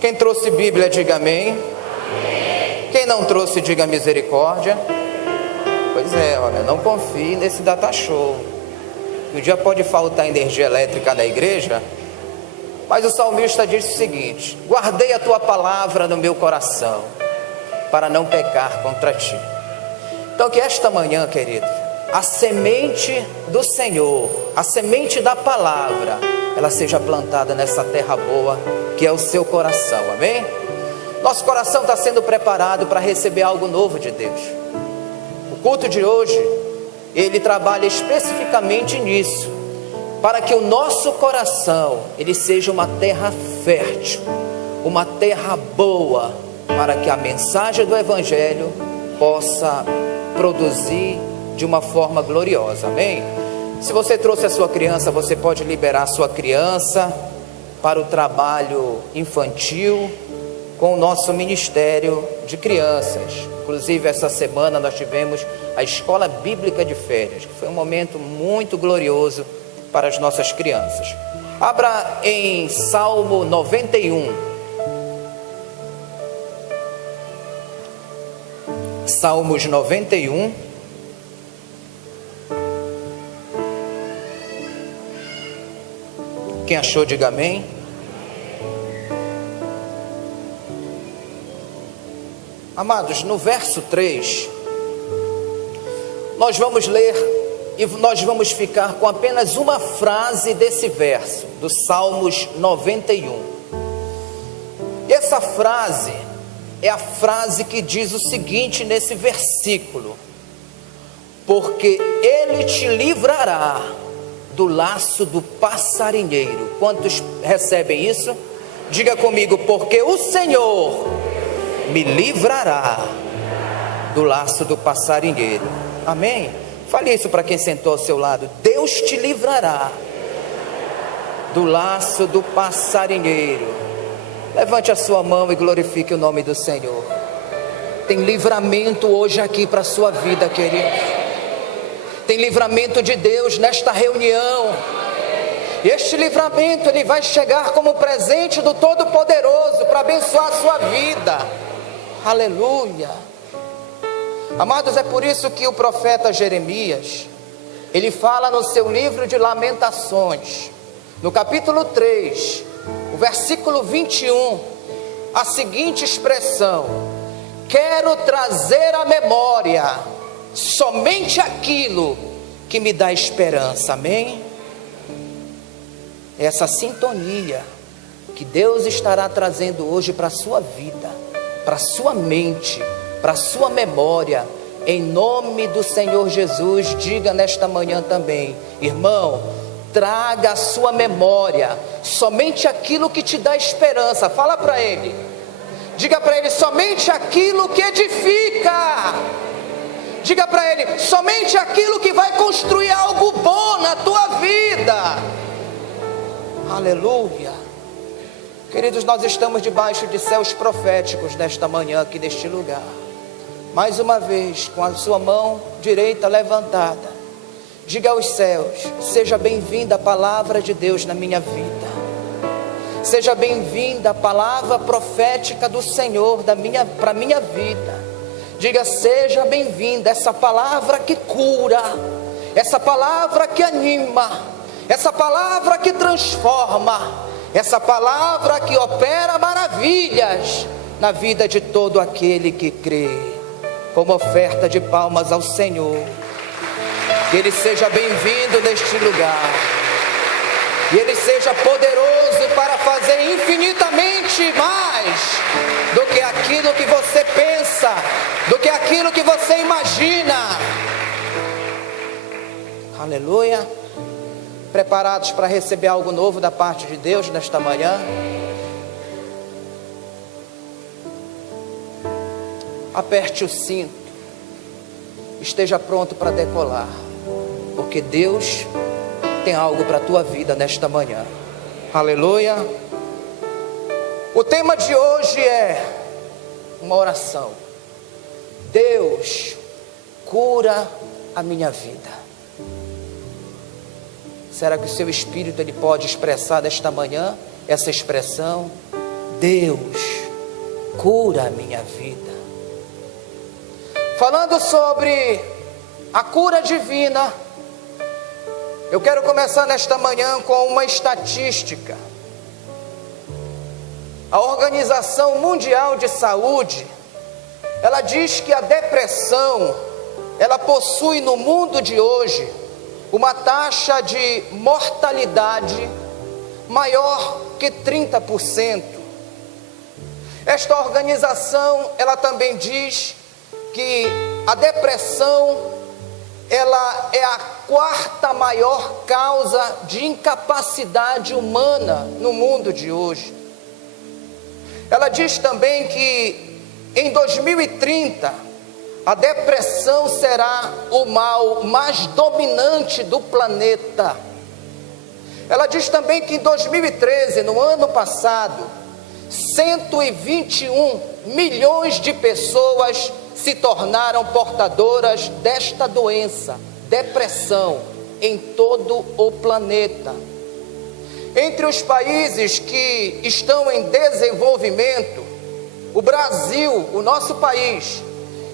Quem trouxe Bíblia, diga amém. Quem não trouxe, diga misericórdia. Pois é, olha, não confie nesse data show. Um dia pode faltar energia elétrica na igreja, mas o salmista diz o seguinte: guardei a tua palavra no meu coração, para não pecar contra ti. Então que esta manhã, querido, a semente do Senhor, a semente da palavra, ela seja plantada nessa terra boa, que é o seu coração, amém? Nosso coração está sendo preparado para receber algo novo de Deus. O culto de hoje, ele trabalha especificamente nisso, para que o nosso coração, ele seja uma terra fértil, uma terra boa, para que a mensagem do Evangelho possa produzir de uma forma gloriosa, amém? Se você trouxe a sua criança, você pode liberar a sua criança para o trabalho infantil com o nosso ministério de crianças. Inclusive essa semana nós tivemos a escola bíblica de férias, que foi um momento muito glorioso para as nossas crianças. Abra em Salmo 91. Salmos 91. Quem achou, diga amém. Amados, no verso 3, nós vamos ler e nós vamos ficar com apenas uma frase desse verso, do Salmos 91. E essa frase é a frase que diz o seguinte nesse versículo: porque Ele te livrará do laço do passarinheiro. Quantos recebem isso? Diga comigo: porque o Senhor me livrará do laço do passarinheiro. Amém? Fale isso para quem sentou ao seu lado: Deus te livrará do laço do passarinheiro. Levante a sua mão e glorifique o nome do Senhor. Tem livramento hoje aqui para a sua vida, querido. Tem livramento de Deus nesta reunião. E este livramento, ele vai chegar como presente do Todo-Poderoso para abençoar a sua vida. Aleluia. Amados, é por isso que o profeta Jeremias, ele fala no seu livro de Lamentações, no capítulo 3, o versículo 21, a seguinte expressão: quero trazer à memória somente aquilo que me dá esperança, amém? Essa sintonia que Deus estará trazendo hoje para a sua vida, para a sua mente, para a sua memória, em nome do Senhor Jesus. Diga nesta manhã também: irmão, traga a sua memória somente aquilo que te dá esperança. Fala para ele, diga para ele: somente aquilo que edifica. Diga para ele: somente aquilo que vai construir algo bom na tua vida. Aleluia. Queridos, nós estamos debaixo de céus proféticos nesta manhã aqui neste lugar. Mais uma vez, com a sua mão direita levantada, diga aos céus: seja bem-vinda a palavra de Deus na minha vida. Seja bem-vinda a palavra profética do Senhor para a minha vida. Diga: seja bem-vinda essa palavra que cura, essa palavra que anima, essa palavra que transforma, essa palavra que opera maravilhas na vida de todo aquele que crê. Como oferta de palmas ao Senhor, que Ele seja bem-vindo neste lugar, e Ele seja poderoso para fazer infinitamente mais do que aquilo que você pensa, do que aquilo que você imagina. Aleluia. Preparados para receber algo novo da parte de Deus nesta manhã? Aperte o cinto, esteja pronto para decolar, porque Deus tem algo para a tua vida nesta manhã. Aleluia. O tema de hoje é uma oração: Deus, cura a minha vida. Será que o seu espírito ele pode expressar nesta manhã essa expressão? Deus cura a minha vida. Falando sobre a cura divina, eu quero começar nesta manhã com uma estatística. A Organização Mundial de Saúde, ela diz que a depressão, ela possui no mundo de hoje uma taxa de mortalidade maior que 30%. Esta organização, ela também diz que a depressão, ela é a quarta maior causa de incapacidade humana no mundo de hoje. Ela diz também que em 2030, a depressão será o mal mais dominante do planeta. Ela diz também que em 2013, no ano passado, 121 milhões de pessoas se tornaram portadoras desta doença, depressão, em todo o planeta. Entre os países que estão em desenvolvimento, o Brasil, o nosso país,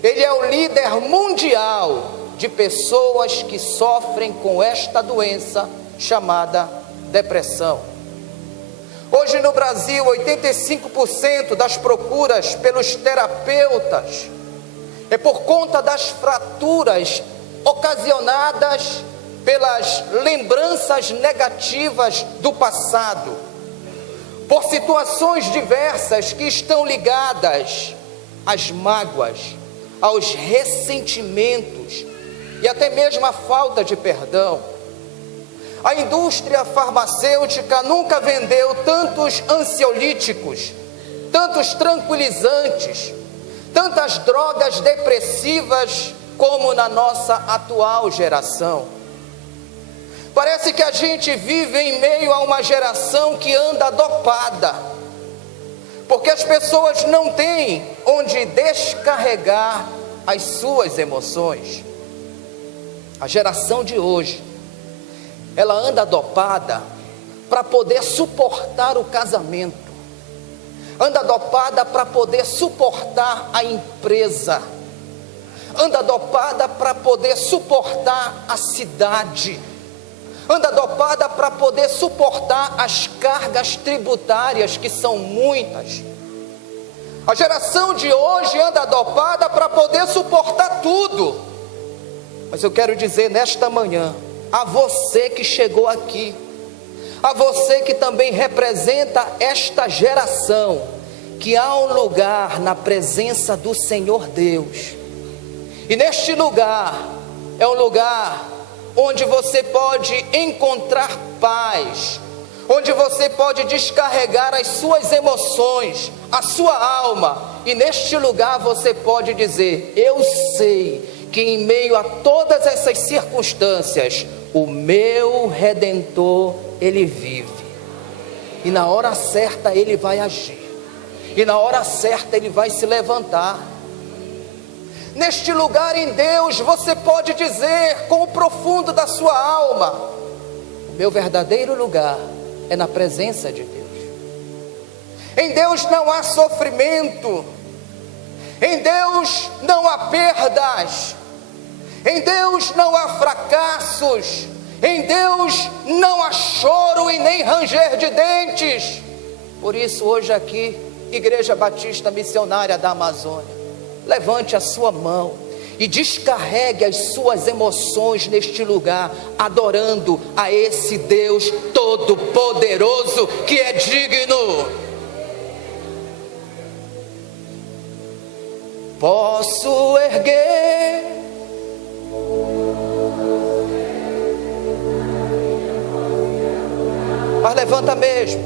ele é o líder mundial de pessoas que sofrem com esta doença chamada depressão. Hoje no Brasil, 85% das procuras pelos terapeutas é por conta das fraturas ocasionadas pelas lembranças negativas do passado, por situações diversas que estão ligadas às mágoas, aos ressentimentos e até mesmo à falta de perdão. A indústria farmacêutica nunca vendeu tantos ansiolíticos, tantos tranquilizantes, tantas drogas depressivas como na nossa atual geração. Parece que a gente vive em meio a uma geração que anda dopada, porque as pessoas não têm onde descarregar as suas emoções. A geração de hoje, ela anda dopada para poder suportar o casamento, anda dopada para poder suportar a empresa, anda dopada para poder suportar a cidade, anda dopada para poder suportar as cargas tributárias, que são muitas. A geração de hoje anda dopada para poder suportar tudo. Mas eu quero dizer nesta manhã, a você que chegou aqui, a você que também representa esta geração, que há um lugar na presença do Senhor Deus. E neste lugar, é um lugar onde você pode encontrar paz, onde você pode descarregar as suas emoções, a sua alma, e neste lugar você pode dizer: eu sei que em meio a todas essas circunstâncias, o meu Redentor, Ele vive, e na hora certa Ele vai agir, e na hora certa Ele vai se levantar. Neste lugar em Deus, você pode dizer com o profundo da sua alma: o meu verdadeiro lugar é na presença de Deus. Em Deus não há sofrimento, em Deus não há perdas, em Deus não há fracassos, em Deus não há choro e nem ranger de dentes. Por isso hoje aqui, Igreja Batista Missionária da Amazônia, levante a sua mão e descarregue as suas emoções neste lugar, adorando a esse Deus Todo-Poderoso que é digno. Posso erguer mas levanta mesmo.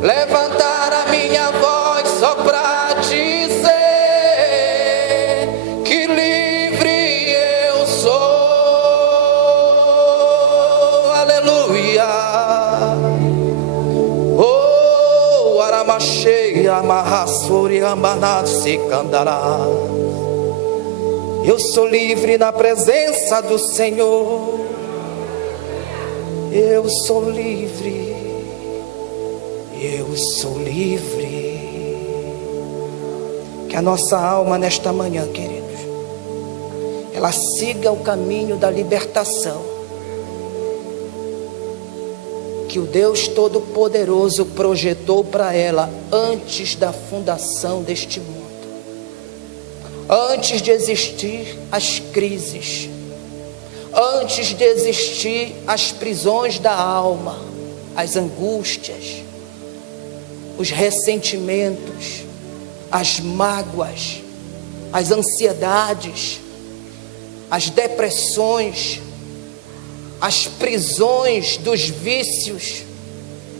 Levantar a minha voz só para dizer que livre eu sou. Aleluia. Oh, aramachei, amarrassuri, amanatse, candará. Eu sou livre na presença do Senhor. Eu sou livre. Eu sou livre. Que a nossa alma nesta manhã, queridos, ela siga o caminho da libertação que o Deus Todo-Poderoso projetou para ela antes da fundação deste mundo. Antes de existir as crises, antes de existir as prisões da alma, as angústias, os ressentimentos, as mágoas, as ansiedades, as depressões, as prisões dos vícios,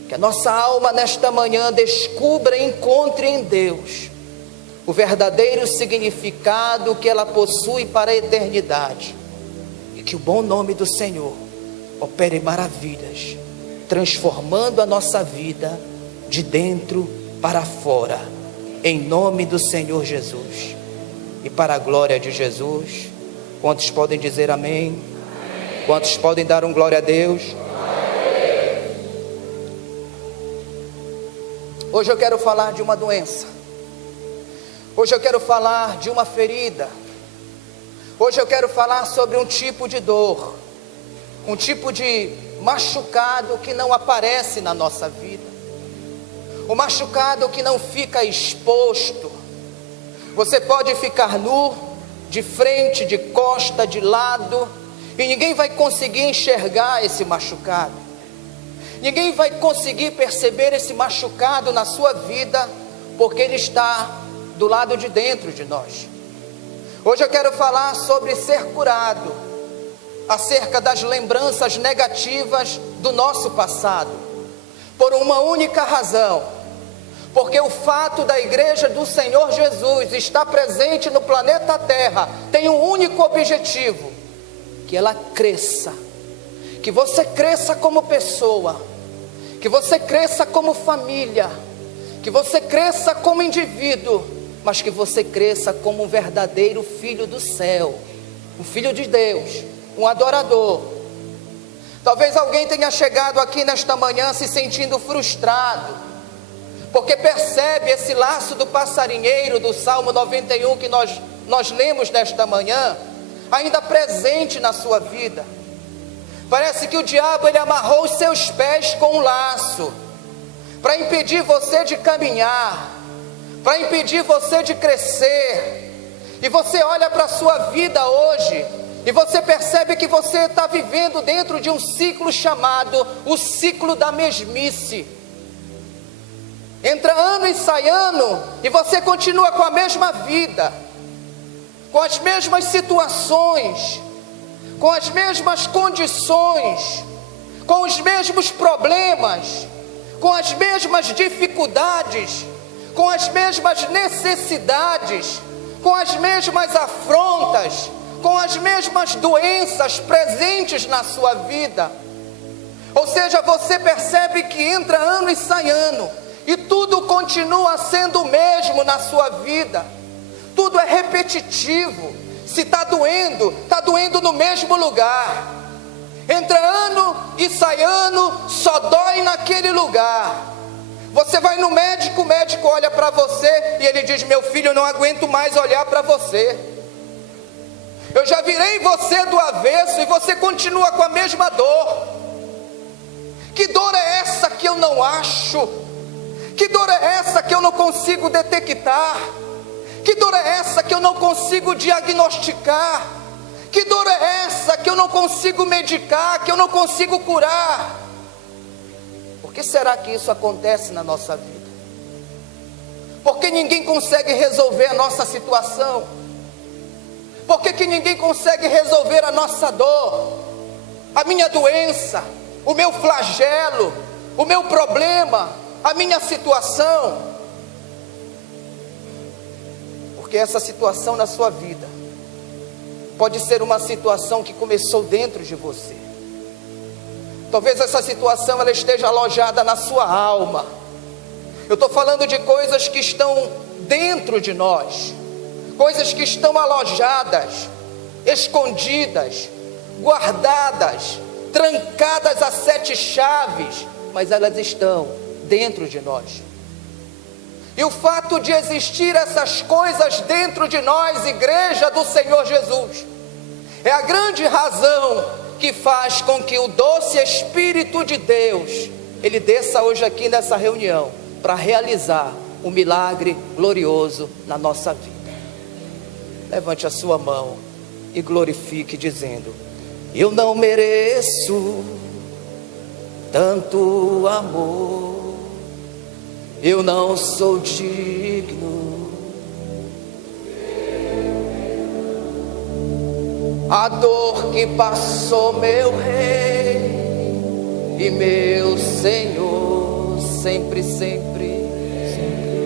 que a nossa alma nesta manhã descubra e encontre em Deus o verdadeiro significado que ela possui para a eternidade, e que o bom nome do Senhor opere maravilhas, transformando a nossa vida de dentro para fora, em nome do Senhor Jesus, e para a glória de Jesus. Quantos podem dizer amém? Quantos podem dar um glória a Deus? Hoje eu quero falar de uma doença. Hoje eu quero falar de uma ferida. Hoje eu quero falar sobre um tipo de dor, um tipo de machucado que não aparece na nossa vida, o machucado que não fica exposto. Você pode ficar nu, de frente, de costa, de lado, e ninguém vai conseguir enxergar esse machucado. Ninguém vai conseguir perceber esse machucado na sua vida, porque ele está do lado de dentro de nós. Hoje eu quero falar sobre ser curado, acerca das lembranças negativas do nosso passado, por uma única razão, porque o fato da igreja do Senhor Jesus estar presente no planeta Terra tem um único objetivo: que ela cresça, que você cresça como pessoa, que você cresça como família, que você cresça como indivíduo, mas que você cresça como um verdadeiro filho do céu, um filho de Deus, um adorador. Talvez alguém tenha chegado aqui nesta manhã se sentindo frustrado, porque percebe esse laço do passarinheiro do Salmo 91 que nós lemos nesta manhã, ainda presente na sua vida. Parece que o diabo ele amarrou os seus pés com um laço, para impedir você de caminhar, para impedir você de crescer. E você olha para a sua vida hoje, e você percebe que você está vivendo dentro de um ciclo chamado o ciclo da mesmice. Entra ano e sai ano, e você continua com a mesma vida, com as mesmas situações, com as mesmas condições, com os mesmos problemas, com as mesmas dificuldades, com as mesmas necessidades, com as mesmas afrontas, com as mesmas doenças presentes na sua vida. Ou seja, você percebe que entra ano e sai ano, e tudo continua sendo o mesmo na sua vida. Tudo é repetitivo. Se está doendo no mesmo lugar. Entra ano e sai ano, só dói naquele lugar. Você vai no médico, o médico olha para você e ele diz: meu filho, eu não aguento mais olhar para você. Eu já virei você do avesso e você continua com a mesma dor. Que dor é essa que eu não acho? Que dor é essa que eu não consigo detectar? Que dor é essa que eu não consigo diagnosticar? Que dor é essa que eu não consigo medicar, que eu não consigo curar? Por que será que isso acontece na nossa vida? Porque ninguém consegue resolver a nossa situação? Por que ninguém consegue resolver a nossa dor, a minha doença, o meu flagelo, o meu problema, a minha situação? Porque essa situação na sua vida pode ser uma situação que começou dentro de você. Talvez essa situação ela esteja alojada na sua alma. Eu estou falando de coisas que estão dentro de nós, coisas que estão alojadas, escondidas, guardadas, trancadas a 7 chaves, mas elas estão dentro de nós. E o fato de existir essas coisas dentro de nós, igreja do Senhor Jesus, é a grande razão que faz com que o doce Espírito de Deus, ele desça hoje aqui nessa reunião, para realizar um milagre glorioso na nossa vida. Levante a sua mão e glorifique dizendo: eu não mereço tanto amor, eu não sou digno. A dor que passou meu Rei e meu Senhor, sempre, sempre, sempre.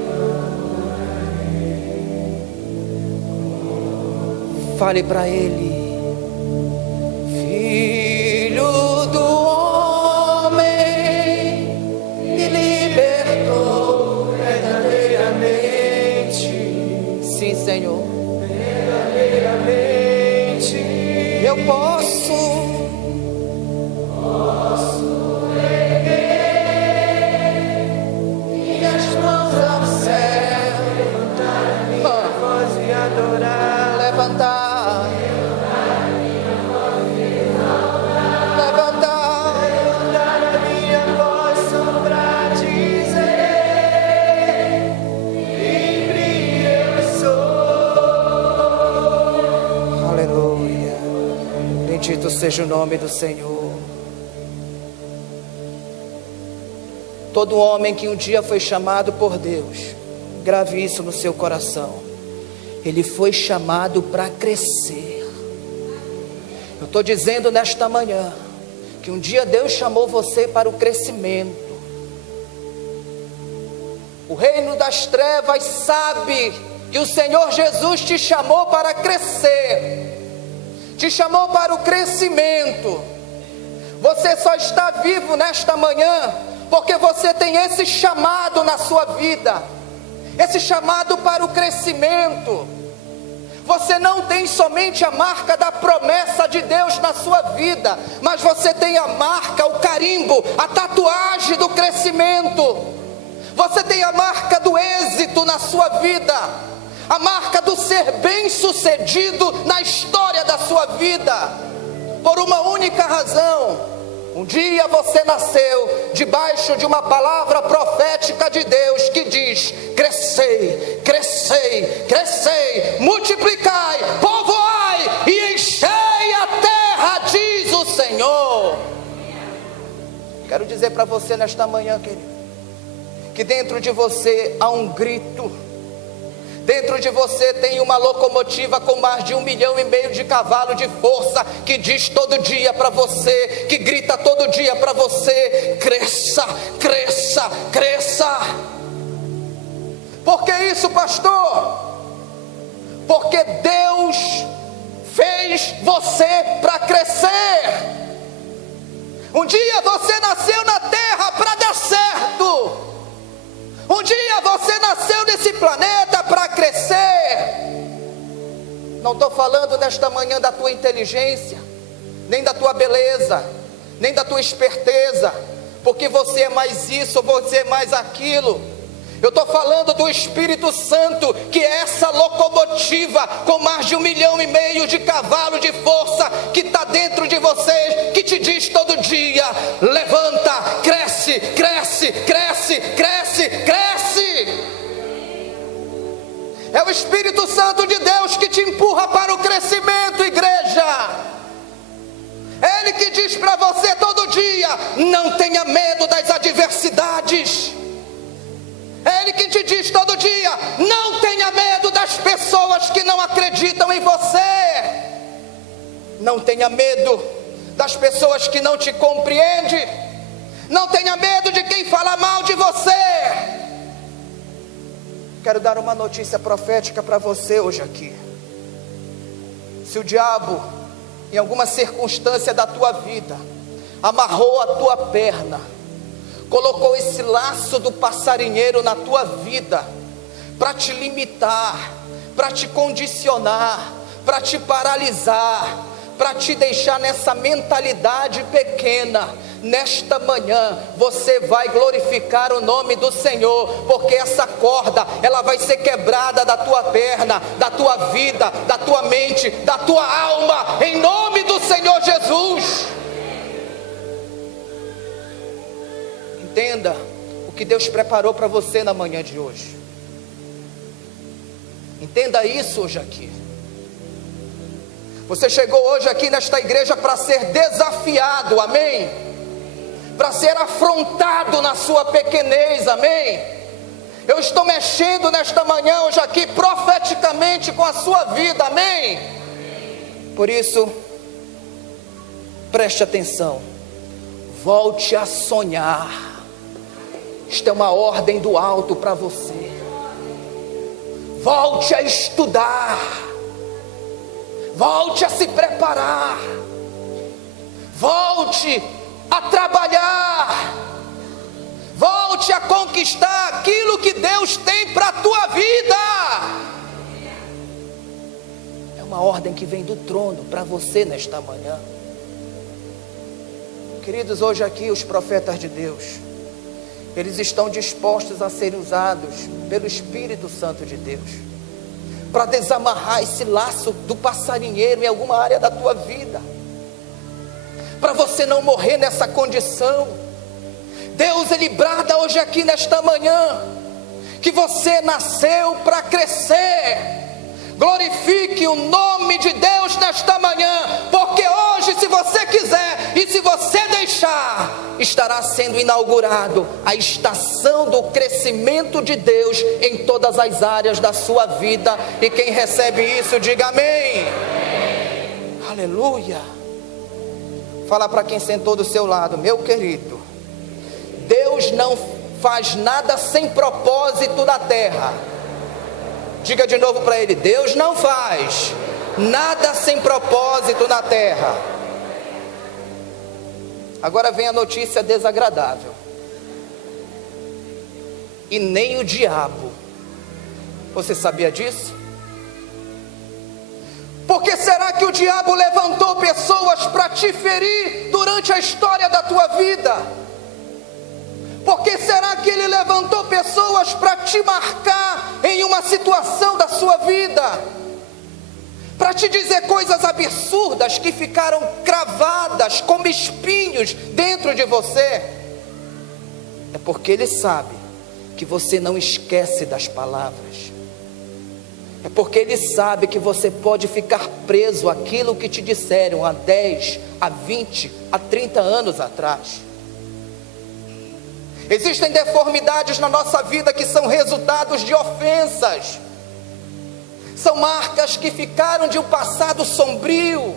Fale para Ele: Filho do homem, me libertou verdadeiramente. Sim, Senhor, verdadeiramente. Eu posso erguer minhas mãos ao céu, levantar a minha voz e adorar, levantar a minha voz só pra dizer: livre eu sou. Aleluia. Bendito seja o nome do Senhor. Todo homem que um dia foi chamado por Deus, grave isso no seu coração, ele foi chamado para crescer. Eu estou dizendo nesta manhã, que um dia Deus chamou você para o crescimento. O reino das trevas sabe que o Senhor Jesus te chamou para crescer, te chamou para o crescimento. Você só está vivo nesta manhã porque você tem esse chamado na sua vida, esse chamado para o crescimento. Você não tem somente a marca da promessa de Deus na sua vida, mas você tem a marca, o carimbo, a tatuagem do crescimento. Você tem a marca do êxito na sua vida, a marca do ser bem-sucedido na história da sua vida, por uma única razão: um dia você nasceu debaixo de uma palavra profética de Deus que diz: crescei, crescei, crescei, multiplicai, povoai e enchei a terra, diz o Senhor. Quero dizer para você nesta manhã, querido, que dentro de você há um grito. Dentro de você tem uma locomotiva com mais de 1,5 milhão de cavalos de força, que diz todo dia para você, que grita todo dia para você: cresça, cresça, cresça. Por que isso, pastor? Porque Deus fez você para crescer. Um dia você nasceu na terra para dar certo. Um dia você nasceu nesse planeta para crescer. Não estou falando nesta manhã da tua inteligência, nem da tua beleza, nem da tua esperteza, porque você é mais isso, você é mais aquilo. Eu estou falando do Espírito Santo, que é essa locomotiva com mais de 1,5 milhão de cavalos de força, que está dentro de vocês, que te diz todo dia: levanta, cresce, cresce, cresce, cresce, cresce. É o Espírito Santo de Deus que te empurra para o crescimento, igreja. É Ele que diz para você todo dia: não tenha medo das adversidades. É Ele que te diz todo dia: não tenha medo das pessoas que não acreditam em você. Não tenha medo das pessoas que não te compreendem. Não tenha medo de quem fala mal de você. Quero dar uma notícia profética para você hoje aqui. Se o diabo, em alguma circunstância da tua vida, amarrou a tua perna, colocou esse laço do passarinheiro na tua vida, para te limitar, para te condicionar, para te paralisar, para te deixar nessa mentalidade pequena. Nesta manhã você vai glorificar o nome do Senhor, porque essa corda, ela vai ser quebrada da tua perna, da tua vida, da tua mente, da tua alma, em nome do Senhor Jesus. Entenda o que Deus preparou para você na manhã de hoje. Entenda isso hoje aqui. Você chegou hoje aqui nesta igreja para ser desafiado, amém? Para ser afrontado na sua pequenez, amém? Eu estou mexendo nesta manhã hoje aqui profeticamente com a sua vida, amém? Por isso, preste atenção, volte a sonhar. Isto é uma ordem do alto para você. Volte a estudar, volte a se preparar, volte a trabalhar, volte a conquistar aquilo que Deus tem para a tua vida. É uma ordem que vem do trono para você nesta manhã. Queridos, hoje aqui os profetas de Deus, eles estão dispostos a serem usados pelo Espírito Santo de Deus, para desamarrar esse laço do passarinheiro em alguma área da tua vida, para você não morrer nessa condição. Deus, Ele brada hoje aqui nesta manhã, que você nasceu para crescer. Glorifique o nome de Deus nesta manhã, porque hoje, se você quiser e se você deixar, estará sendo inaugurado a estação do crescimento de Deus em todas as áreas da sua vida. E quem recebe isso, diga amém. Aleluia. Fala para quem sentou do seu lado: meu querido, Deus não faz nada sem propósito na terra. Diga de novo para ele: Deus não faz nada sem propósito na terra. Agora vem a notícia desagradável. E nem o diabo. Você sabia disso? Por que será que o diabo levantou pessoas para te ferir durante a história da tua vida? Por que será que ele levantou pessoas para te marcar em uma situação da sua vida? Para te dizer coisas absurdas que ficaram cravadas como espinhos dentro de você? É porque ele sabe que você não esquece das palavras. É porque ele sabe que você pode ficar preso àquilo que te disseram há 10, há 20, há 30 anos atrás. Existem deformidades na nossa vida que são resultados de ofensas. São marcas que ficaram de um passado sombrio.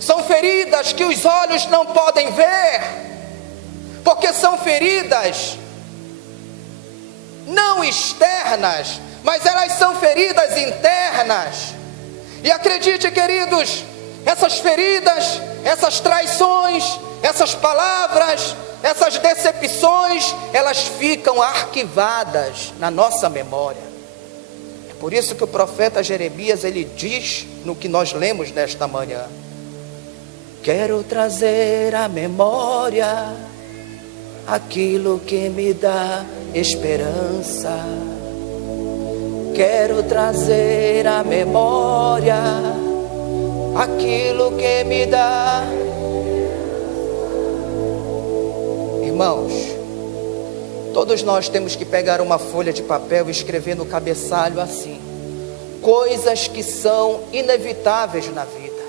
São feridas que os olhos não podem ver, porque são feridas não externas, mas elas são feridas internas. E acredite, queridos, essas feridas, essas traições, essas palavras, essas decepções, elas ficam arquivadas na nossa memória. É por isso que o profeta Jeremias, ele diz no que nós lemos nesta manhã: quero trazer à memória aquilo que me dá esperança. Quero trazer à memória aquilo que me dá. Irmãos, todos nós temos que pegar uma folha de papel e escrever no cabeçalho assim: coisas que são inevitáveis na vida.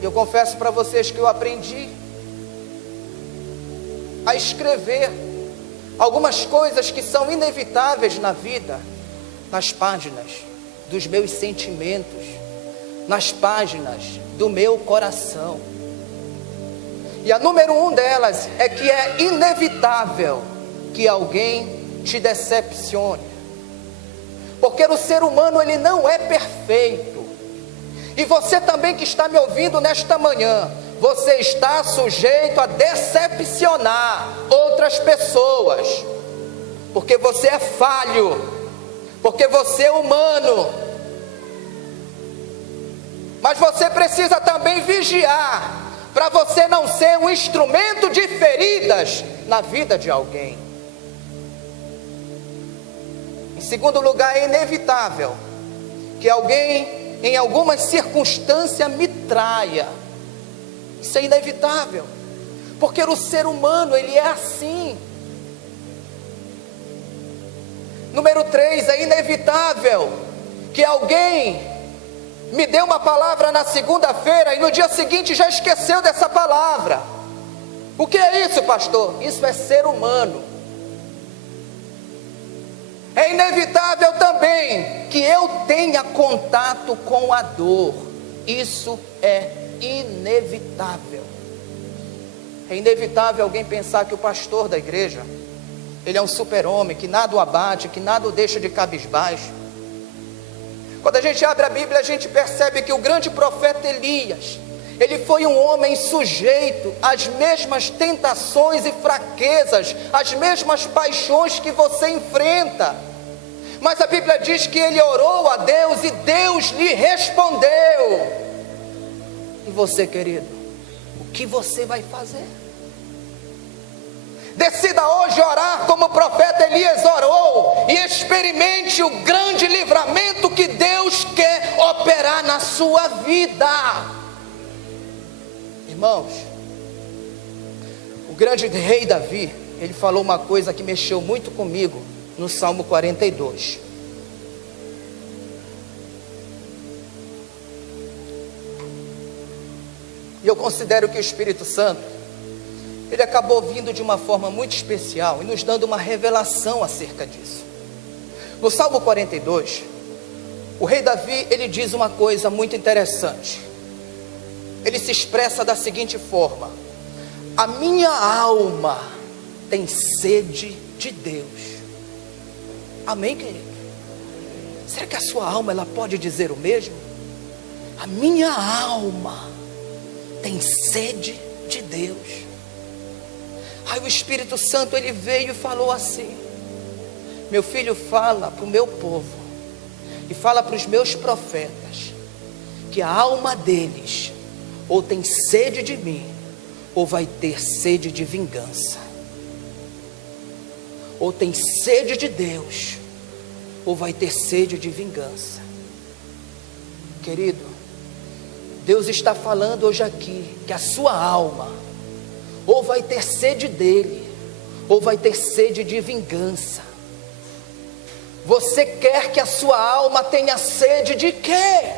Eu confesso para vocês que eu aprendi a escrever algumas coisas que são inevitáveis na vida nas páginas dos meus sentimentos, nas páginas do meu coração. E a número 1 delas é que é inevitável que alguém te decepcione, porque o ser humano, ele não é perfeito. E você também que está me ouvindo nesta manhã, você está sujeito a decepcionar outras pessoas, porque você é falho, porque você é humano. mas você precisa também vigiar, para você não ser um instrumento de feridas na vida de alguém. Em segundo lugar, é inevitável que alguém, em algumas circunstâncias, me traia. Isso é inevitável, porque o ser humano, ele é assim. Número 3, é inevitável que alguém me dê uma palavra na segunda-feira e no dia seguinte já esqueceu dessa palavra. O que é isso, pastor? Isso é ser humano. É inevitável também que eu tenha contato com a dor. Isso é inevitável. É inevitável alguém pensar que o pastor da igreja, ele é um super-homem, que nada o abate, que nada o deixa de cabisbaixo. Quando a gente abre a Bíblia, a gente percebe que o grande profeta Elias, ele foi um homem sujeito às mesmas tentações e fraquezas, às mesmas paixões que você enfrenta. Mas a Bíblia diz que ele orou a Deus e Deus lhe respondeu. E você, querido, o que você vai fazer? Decida hoje orar como o profeta Elias orou e experimente o grande livramento que Deus quer operar na sua vida. Irmãos, o grande rei Davi, ele falou uma coisa que mexeu muito comigo no Salmo 42. E eu considero que o Espírito Santo, ele acabou vindo de uma forma muito especial e nos dando uma revelação acerca disso. No Salmo 42, o rei Davi, ele diz uma coisa muito interessante. Ele se expressa da seguinte forma: a minha alma tem sede de Deus. Amém, querido? Será que a sua alma, ela pode dizer o mesmo? A minha alma tem sede de Deus. Aí o Espírito Santo, ele veio e falou assim: meu filho, fala para o meu povo e fala para os meus profetas que a alma deles ou tem sede de mim, ou vai ter sede de vingança. Ou tem sede de Deus, ou vai ter sede de vingança. Querido, Deus está falando hoje aqui que a sua alma ou vai ter sede dele, ou vai ter sede de vingança. Você quer que a sua alma tenha sede de quê?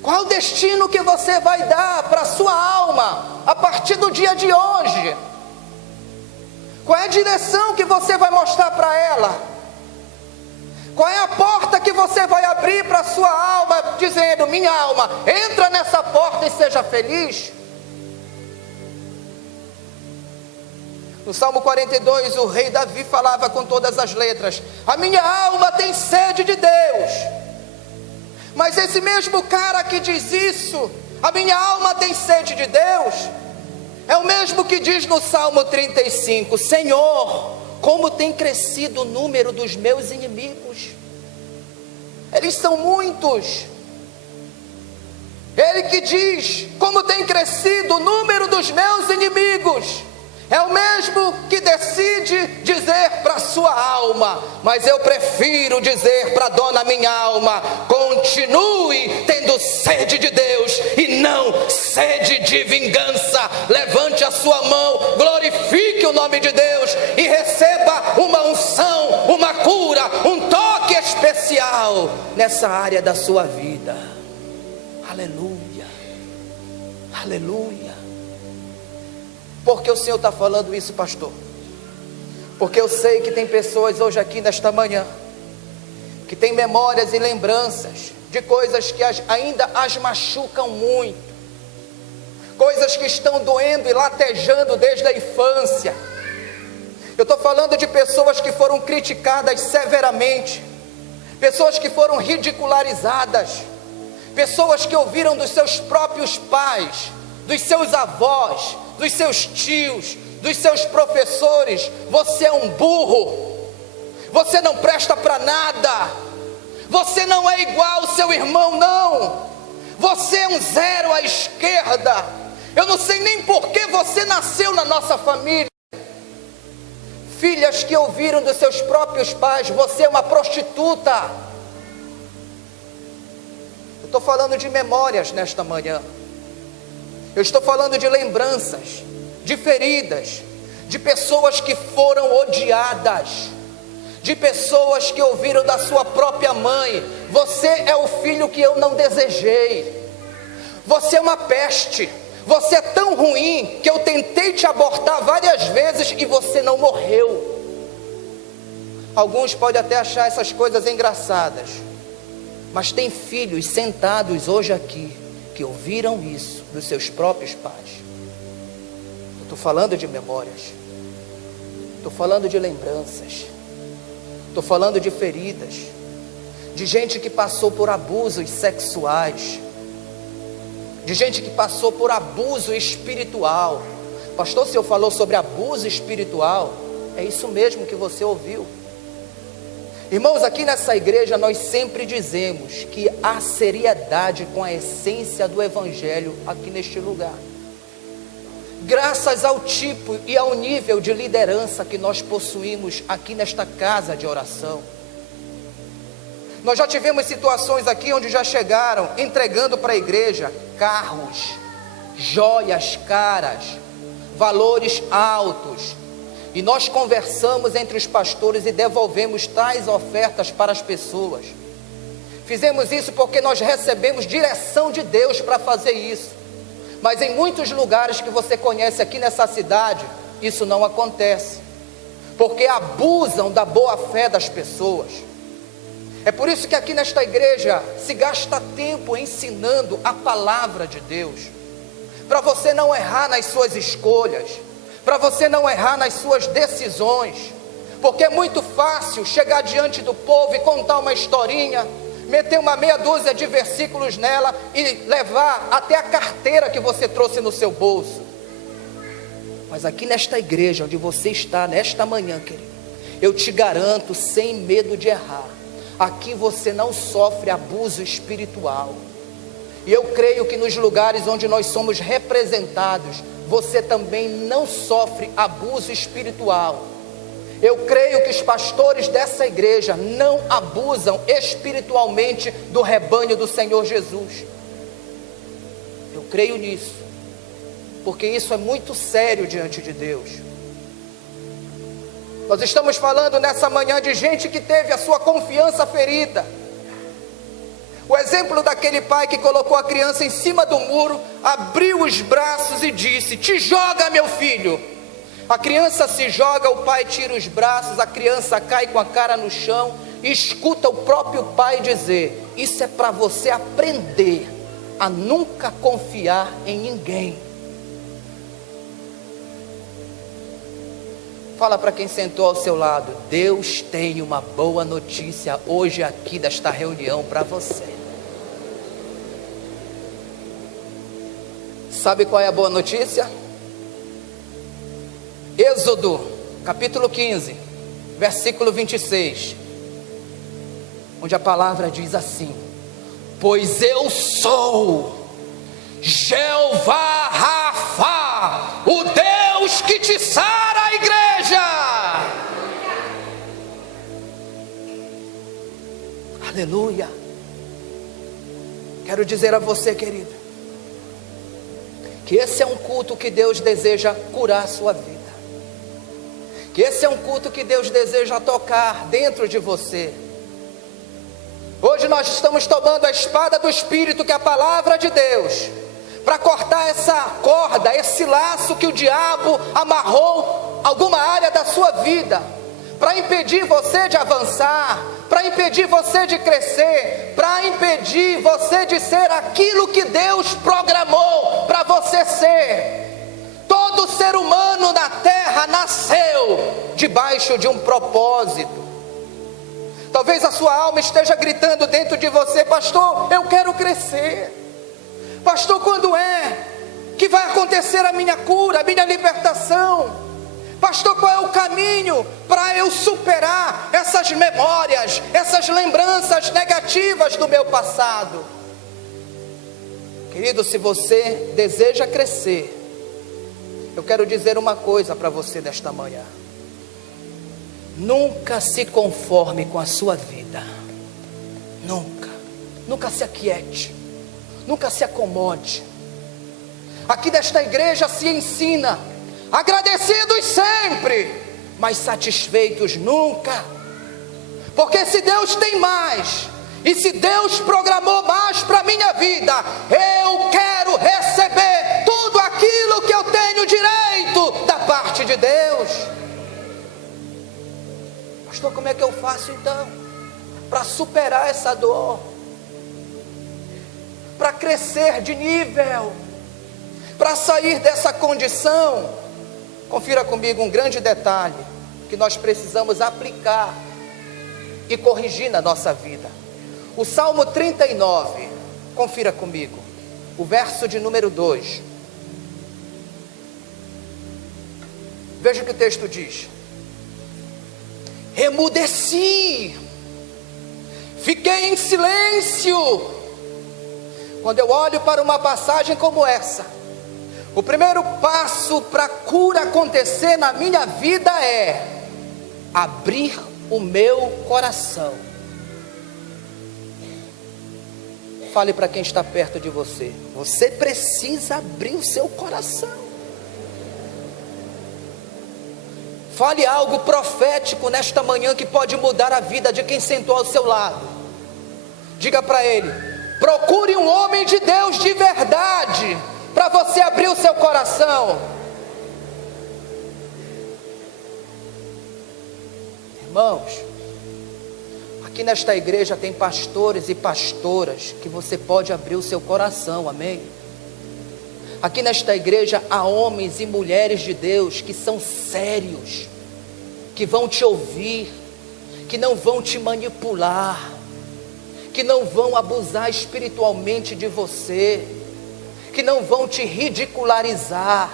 Qual o destino que você vai dar para a sua alma a partir do dia de hoje? Qual é a direção que você vai mostrar para ela? Qual é a porta que você vai abrir para a sua alma, dizendo: minha alma, entra nessa porta e seja feliz? No Salmo 42, o rei Davi falava com todas as letras: a minha alma tem sede de Deus. Mas esse mesmo cara que diz isso, a minha alma tem sede de Deus, é o mesmo que diz no Salmo 35: Senhor, como tem crescido o número dos meus inimigos. Eles são muitos. Ele que diz: como tem crescido o número dos meus inimigos. É o mesmo que decide dizer para a sua alma: mas eu prefiro dizer para a dona minha alma: continue tendo sede de Deus e não sede de vingança. Levante a sua mão, glorifique o nome de Deus e receba uma unção, uma cura, um toque especial nessa área da sua vida. Aleluia, aleluia. Por que o Senhor está falando isso, pastor? Porque eu sei que tem pessoas hoje aqui nesta manhã que tem memórias e lembranças de coisas que ainda as machucam muito, coisas que estão doendo e latejando desde a infância. Eu estou falando de pessoas que foram criticadas severamente, pessoas que foram ridicularizadas, pessoas que ouviram dos seus próprios pais, dos seus avós, dos seus tios, dos seus professores: você é um burro, você não presta para nada, Você não é igual ao seu irmão, não. Você é um zero à esquerda. Eu não sei nem por que você nasceu na nossa família. Filhas que ouviram dos seus próprios pais: você é uma prostituta. Eu estou falando de memórias nesta manhã. Eu estou falando de lembranças, de feridas, de pessoas que foram odiadas, de pessoas que ouviram da sua própria mãe: você é o filho que eu não desejei. Você é uma peste. Você é tão ruim que eu tentei te abortar várias vezes e você não morreu. Alguns podem até achar essas coisas engraçadas, mas tem filhos sentados hoje aqui que ouviram isso dos seus próprios pais. Eu estou falando de memórias, estou falando de lembranças, estou falando de feridas, de gente que passou por abusos sexuais, de gente que passou por abuso espiritual. Pastor, se eu falou sobre abuso espiritual, é isso mesmo que você ouviu. Irmãos, aqui nessa igreja nós sempre dizemos que há seriedade com a essência do evangelho aqui neste lugar, graças ao tipo e ao nível de liderança que nós possuímos aqui nesta casa de oração. Nós já tivemos situações aqui onde já chegaram entregando para a igreja carros, joias caras, valores altos, e nós conversamos entre os pastores e devolvemos tais ofertas para as pessoas. Fizemos isso porque nós recebemos direção de Deus para fazer isso. Mas em muitos lugares que você conhece aqui nessa cidade, isso não acontece, porque abusam da boa fé das pessoas. É por isso que aqui nesta igreja se gasta tempo ensinando a palavra de Deus, para você não errar nas suas escolhas, para você não errar nas suas decisões, porque é muito fácil chegar diante do povo e contar uma historinha, meter uma meia dúzia de versículos nela e levar até a carteira que você trouxe no seu bolso. Mas aqui nesta igreja onde você está nesta manhã, querido, eu te garanto, sem medo de errar, aqui você não sofre abuso espiritual. E eu creio que nos lugares onde nós somos representados, você também não sofre abuso espiritual. Eu creio que os pastores dessa igreja não abusam espiritualmente do rebanho do Senhor Jesus. Eu creio nisso, porque isso é muito sério diante de Deus. Nós estamos falando nessa manhã de gente que teve a sua confiança ferida. O exemplo daquele pai que colocou a criança em cima do muro, abriu os braços e disse: te joga, meu filho. A criança se joga, o pai tira os braços, a criança cai com a cara no chão e escuta o próprio pai dizer: isso é para você aprender a nunca confiar em ninguém. Fala para quem sentou ao seu lado: Deus tem uma boa notícia hoje aqui desta reunião para você. Sabe qual é a boa notícia? Êxodo, capítulo 15, versículo 26, onde a palavra diz assim: pois eu sou Jeová Rafa, o Deus que te sara. A igreja, aleluia. Quero dizer a você, querido, que esse é um culto que Deus deseja curar a sua vida, que esse é um culto que Deus deseja tocar dentro de você. Hoje nós estamos tomando a espada do Espírito, que é a palavra de Deus, para cortar essa corda, esse laço que o diabo amarrou alguma área da sua vida, para impedir você de avançar, para impedir você de crescer, para impedir você de ser aquilo que Deus programou para você ser. Todo ser humano na terra nasceu debaixo de um propósito. Talvez a sua alma esteja gritando dentro de você: pastor, eu quero crescer. Pastor, quando é que vai acontecer a minha cura, a minha libertação? Pastor, qual é o caminho para eu superar essas memórias, essas lembranças negativas do meu passado? Querido, se você deseja crescer, eu quero dizer uma coisa para você desta manhã: nunca se conforme com a sua vida, nunca se aquiete, nunca se acomode. Aqui nesta igreja se ensina: agradecidos sempre, mas satisfeitos nunca. Porque se Deus tem mais, e se Deus programou mais para a minha vida, eu quero receber tudo aquilo que eu tenho direito da parte de Deus. Pastor, como é que eu faço então para superar essa dor, para crescer de nível, para sair dessa condição? Confira comigo um grande detalhe que nós precisamos aplicar e corrigir na nossa vida. O Salmo 39, confira comigo, o verso de número 2. Veja o que o texto diz: emudeci, fiquei em silêncio. Quando eu olho para uma passagem como essa, o primeiro passo para a cura acontecer na minha vida é abrir o meu coração. Fale para quem está perto de você: você precisa abrir o seu coração. Fale algo profético nesta manhã que pode mudar a vida de quem sentou ao seu lado. Diga para ele: procure um homem de Deus de verdade, para você abrir o seu coração. Irmãos, aqui nesta igreja tem pastores e pastoras que você pode abrir o seu coração, amém? Aqui nesta igreja há homens e mulheres de Deus que são sérios, que vão te ouvir, que não vão te manipular, que não vão abusar espiritualmente de você, que não vão te ridicularizar.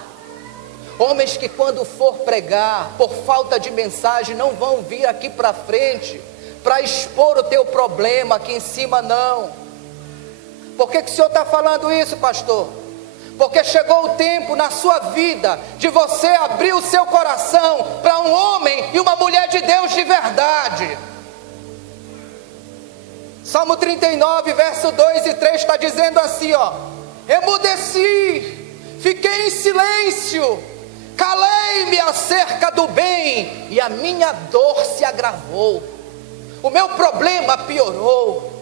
Homens que quando for pregar, por falta de mensagem, não vão vir aqui para frente para expor o teu problema aqui em cima, não. Por que o senhor está falando isso, pastor? Porque chegou o tempo na sua vida de você abrir o seu coração para um homem e uma mulher de Deus de verdade. Salmo 39, verso 2 e 3 está dizendo assim, ó: emudeci, fiquei em silêncio, calei-me acerca do bem, e a minha dor se agravou. O meu problema piorou,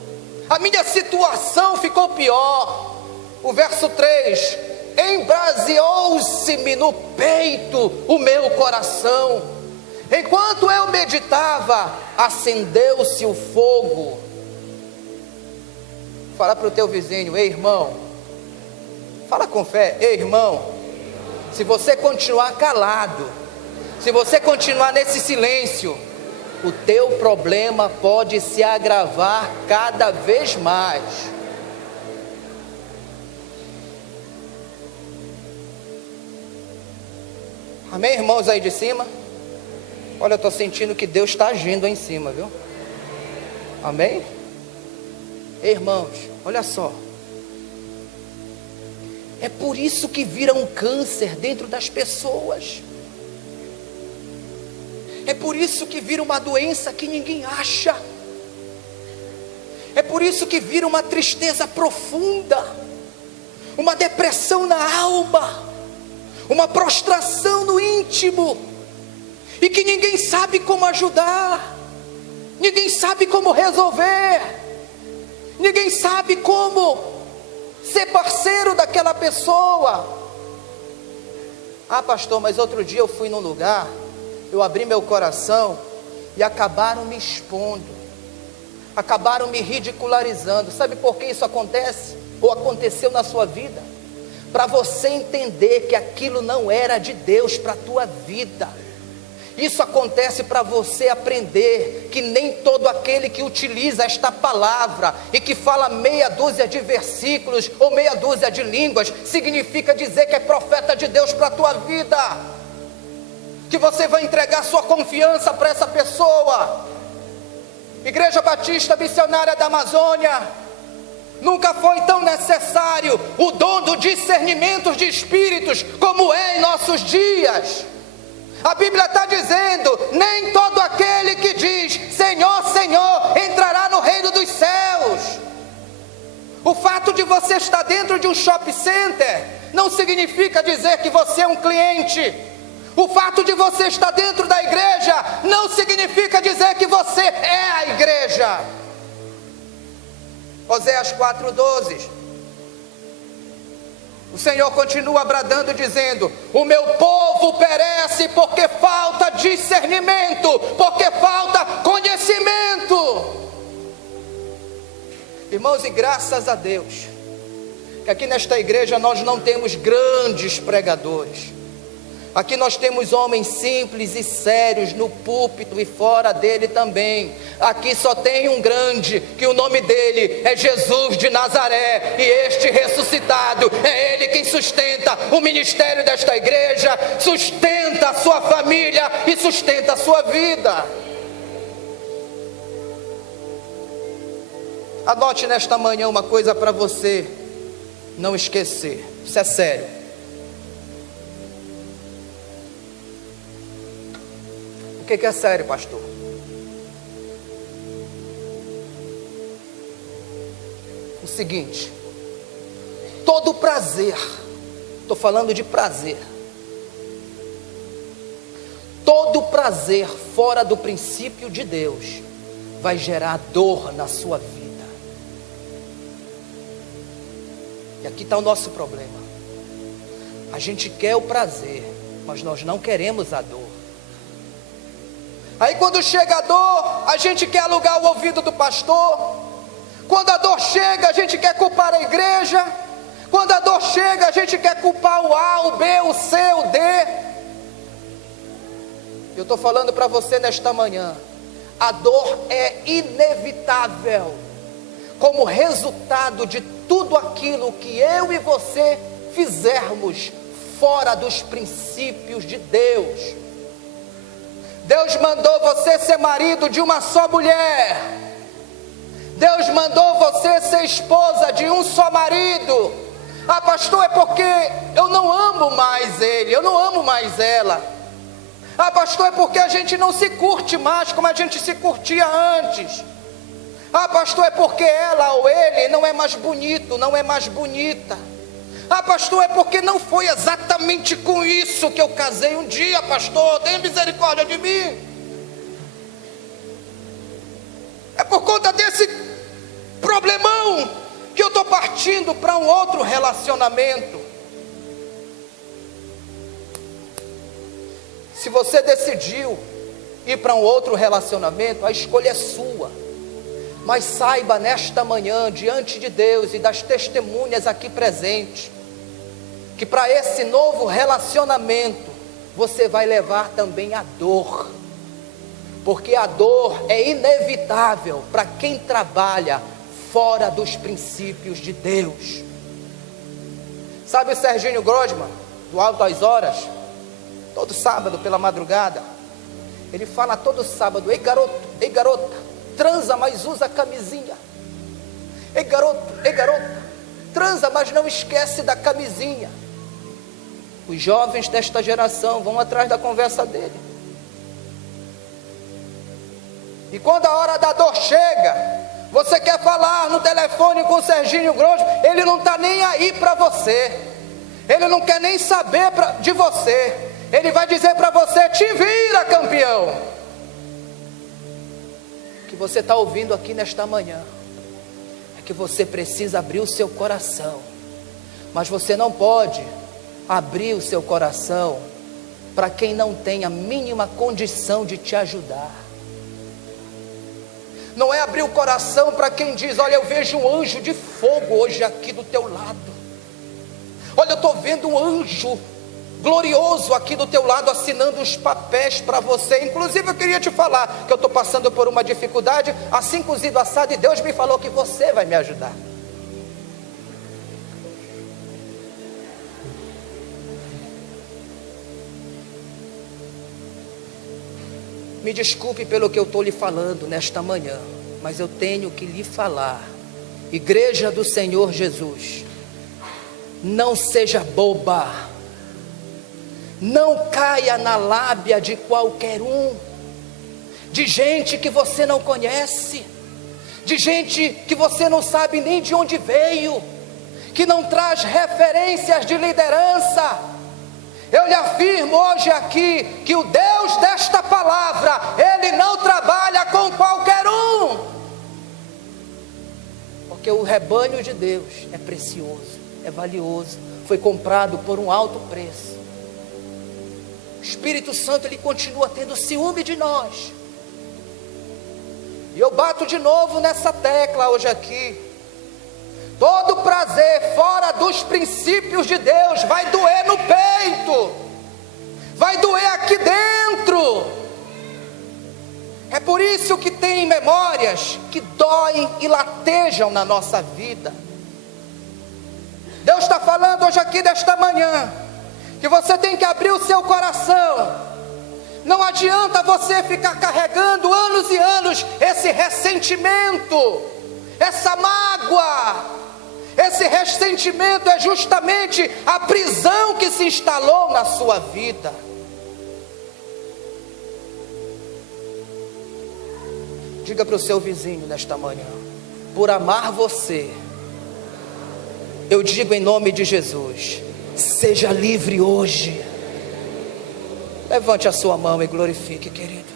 a minha situação ficou pior. O verso 3: embraseou-se-me no peito o meu coração. Enquanto eu meditava, acendeu-se o fogo. Fala para o teu vizinho: ei irmão, fala com fé, ei irmão, se você continuar calado, se você continuar nesse silêncio, o teu problema pode se agravar cada vez mais. Amém, irmãos aí de cima? Olha, eu estou sentindo que Deus está agindo aí em cima, viu? Amém? Ei, irmãos, olha só. É por isso que vira um câncer dentro das pessoas. É por isso que vira uma doença que ninguém acha. É por isso que vira uma tristeza profunda, uma depressão na alma, uma prostração no íntimo, e que ninguém sabe como ajudar, ninguém sabe como resolver, ninguém sabe como ser parceiro daquela pessoa. Ah, pastor, mas outro dia eu fui num lugar, eu abri meu coração e acabaram me expondo, acabaram me ridicularizando. Sabe por que isso acontece? Ou aconteceu na sua vida? Para você entender que aquilo não era de Deus para a tua vida. Isso acontece para você aprender que nem todo aquele que utiliza esta palavra e que fala meia dúzia de versículos ou meia dúzia de línguas significa dizer que é profeta de Deus para a tua vida. que você vai entregar sua confiança para essa pessoa. Igreja Batista Missionária da Amazônia, nunca foi tão necessário o dom do discernimento de espíritos como é em nossos dias. A Bíblia está dizendo: nem todo aquele que diz Senhor, Senhor, entrará no reino dos céus. O fato de você estar dentro de um shopping center não significa dizer que você é um cliente. O fato de você estar dentro da igreja não significa dizer que você é a igreja. Oséias 4:12. O Senhor continua bradando dizendo: o meu povo perece porque falta discernimento, porque falta conhecimento. Irmãos, e graças a Deus que aqui nesta igreja nós não temos grandes pregadores. Aqui nós temos homens simples e sérios no púlpito e fora dele também. Aqui só tem um grande, que o nome dele é Jesus de Nazaré, e este ressuscitado é ele quem sustenta o ministério desta igreja, sustenta a sua família e sustenta a sua vida. Anote nesta manhã uma coisa para você não esquecer, isso é sério. O que é sério, pastor? O seguinte: todo prazer, estou falando de prazer, todo prazer fora do princípio de Deus vai gerar dor na sua vida. E aqui está o nosso problema. A gente quer o prazer, mas nós não queremos a dor. Aí quando chega a dor, a gente quer alugar o ouvido do pastor. Quando a dor chega, a gente quer culpar a igreja. Quando a dor chega, a gente quer culpar o A, o B, o C, o D. Eu estou falando para você nesta manhã: a dor é inevitável, como resultado de tudo aquilo que eu e você fizermos fora dos princípios de Deus. Deus mandou você ser marido de uma só mulher. Deus mandou você ser esposa de um só marido. Ah, pastor, é porque eu não amo mais ele, eu não amo mais ela. Ah, pastor, é porque a gente não se curte mais como a gente se curtia antes. Ah, pastor, é porque ela ou ele não é mais bonito, não é mais bonita. Ah, pastor, é porque não foi exatamente com isso que eu casei um dia, pastor, tenha misericórdia de mim. É por conta desse problemão que eu estou partindo para um outro relacionamento. Se você decidiu ir para um outro relacionamento, a escolha é sua. Mas saiba nesta manhã, diante de Deus e das testemunhas aqui presentes, que para esse novo relacionamento, você vai levar também a dor. Porque a dor é inevitável para quem trabalha fora dos princípios de Deus. Sabe o Serginho Grosman, do Alto às Horas? Todo sábado pela madrugada, ele fala todo sábado: ei garota, transa, mas usa camisinha. Ei garota, transa, mas não esquece da camisinha. Os jovens desta geração vão atrás da conversa dele. E quando a hora da dor chega, você quer falar no telefone com o Serginho Grosso, ele não está nem aí para você. Ele não quer nem saber de você. Ele vai dizer para você: te vira, campeão. O que você está ouvindo aqui nesta manhã é que você precisa abrir o seu coração. Mas você não pode abrir o seu coração para quem não tem a mínima condição de te ajudar. Não é abrir o coração para quem diz: olha, eu vejo um anjo de fogo hoje aqui do teu lado. Olha, eu estou vendo um anjo glorioso aqui do teu lado assinando os papéis para você. Inclusive eu queria te falar que eu estou passando por uma dificuldade, assim cozido assado, e Deus me falou que você vai me ajudar. Me desculpe pelo que eu estou lhe falando nesta manhã, mas eu tenho que lhe falar. Igreja do Senhor Jesus, não seja boba, não caia na lábia de qualquer um, de gente que você não conhece, de gente que você não sabe nem de onde veio, que não traz referências de liderança. Eu lhe afirmo hoje aqui, que o Deus desta palavra, Ele não trabalha com qualquer um, porque o rebanho de Deus é precioso, é valioso, foi comprado por um alto preço. O Espírito Santo, Ele continua tendo ciúme de nós, e eu bato de novo nessa tecla hoje aqui. Todo prazer fora dos princípios de Deus vai doer no peito, vai doer aqui dentro. É por isso que tem memórias que doem e latejam na nossa vida. Deus está falando hoje aqui desta manhã, que você tem que abrir o seu coração. Não adianta você ficar carregando anos e anos esse ressentimento, essa mágoa. Esse ressentimento é justamente a prisão que se instalou na sua vida. Diga para o seu vizinho nesta manhã: por amar você, eu digo em nome de Jesus, seja livre hoje. Levante a sua mão e glorifique, querido.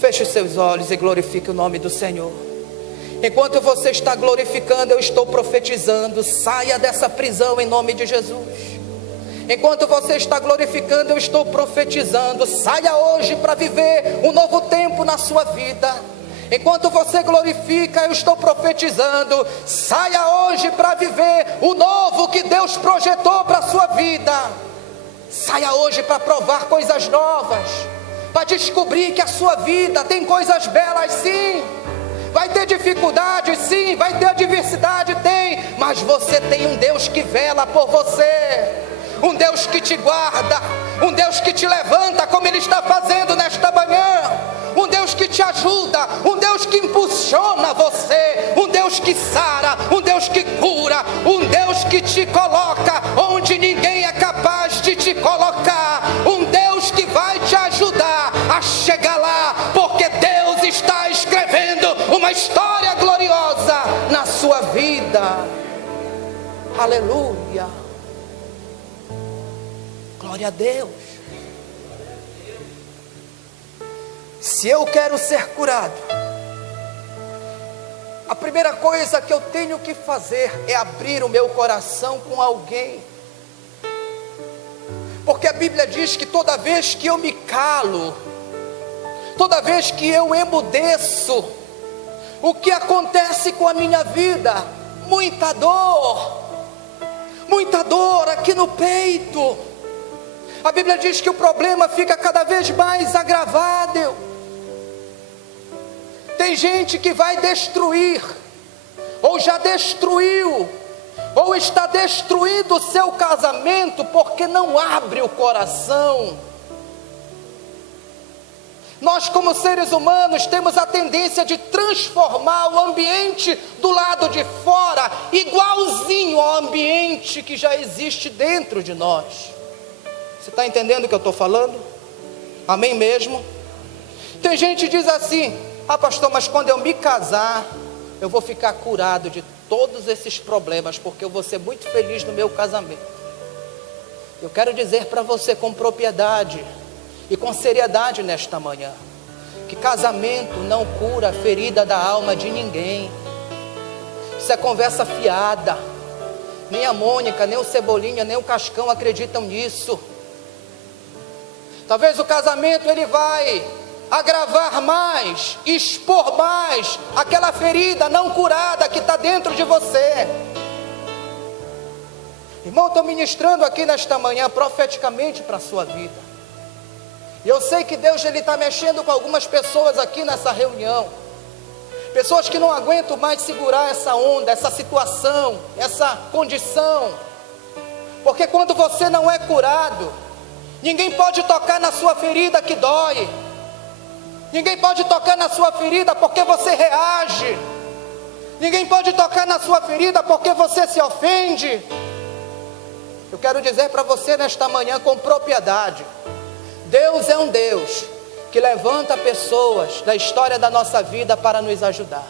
Feche os seus olhos e glorifique o nome do Senhor. Enquanto você está glorificando, eu estou profetizando: saia dessa prisão em nome de Jesus. Enquanto você está glorificando, eu estou profetizando: saia hoje para viver um novo tempo na sua vida. Enquanto você glorifica, eu estou profetizando: saia hoje para viver o novo que Deus projetou para a sua vida. Saia hoje para provar coisas novas, para descobrir que a sua vida tem coisas belas, sim. Vai ter dificuldade, sim, vai ter adversidade, tem, mas você tem um Deus que vela por você, um Deus que te guarda, um Deus que te levanta, como Ele está fazendo nesta manhã, um Deus que te ajuda, um Deus que impulsiona você, um Deus que sara, um Deus que cura, um Deus que te coloca onde ninguém é capaz de te colocar, um Deus que vai te ajudar a chegar lá, porque Deus está escrevendo uma história gloriosa na sua vida. Aleluia, glória a Deus. Se eu quero ser curado, a primeira coisa que eu tenho que fazer é abrir o meu coração com alguém, porque a Bíblia diz que toda vez que eu me calo, toda vez que eu emudeço, o que acontece com a minha vida? Muita dor aqui no peito. A Bíblia diz que o problema fica cada vez mais agravado. Tem gente que vai destruir, ou já destruiu, ou está destruindo o seu casamento porque não abre o coração. Nós, como seres humanos, temos a tendência de transformar o ambiente do lado de fora igualzinho ao ambiente que já existe dentro de nós. Você está entendendo o que eu estou falando? Amém mesmo? Tem gente que diz assim: ah, pastor, mas quando eu me casar, eu vou ficar curado de todos esses problemas, porque eu vou ser muito feliz no meu casamento. Eu quero dizer para você com propriedade e com seriedade nesta manhã, que casamento não cura a ferida da alma de ninguém. Isso é conversa fiada. Nem a Mônica, nem o Cebolinha, nem o Cascão acreditam nisso. Talvez o casamento ele vai agravar mais, expor mais aquela ferida não curada que está dentro de você. Irmão, estou ministrando aqui nesta manhã profeticamente para a sua vida. E eu sei que Deus está mexendo com algumas pessoas aqui nessa reunião. Pessoas que não aguentam mais segurar essa onda, essa situação, essa condição. Porque quando você não é curado, ninguém pode tocar na sua ferida que dói. Ninguém pode tocar na sua ferida porque você reage. Ninguém pode tocar na sua ferida porque você se ofende. Eu quero dizer para você nesta manhã com propriedade: Deus é um Deus que levanta pessoas da história da nossa vida para nos ajudar.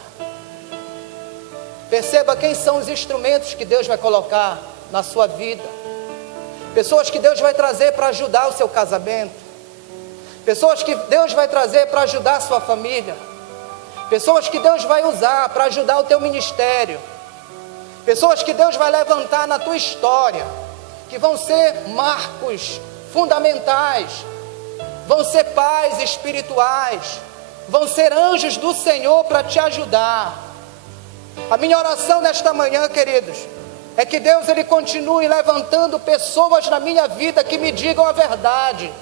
Perceba quem são os instrumentos que Deus vai colocar na sua vida. Pessoas que Deus vai trazer para ajudar o seu casamento. Pessoas que Deus vai trazer para ajudar a sua família. Pessoas que Deus vai usar para ajudar o teu ministério. Pessoas que Deus vai levantar na tua história, que vão ser marcos fundamentais, vão ser pais espirituais, vão ser anjos do Senhor para te ajudar. A minha oração nesta manhã, queridos, é que Deus ele continue levantando pessoas na minha vida que me digam a verdade.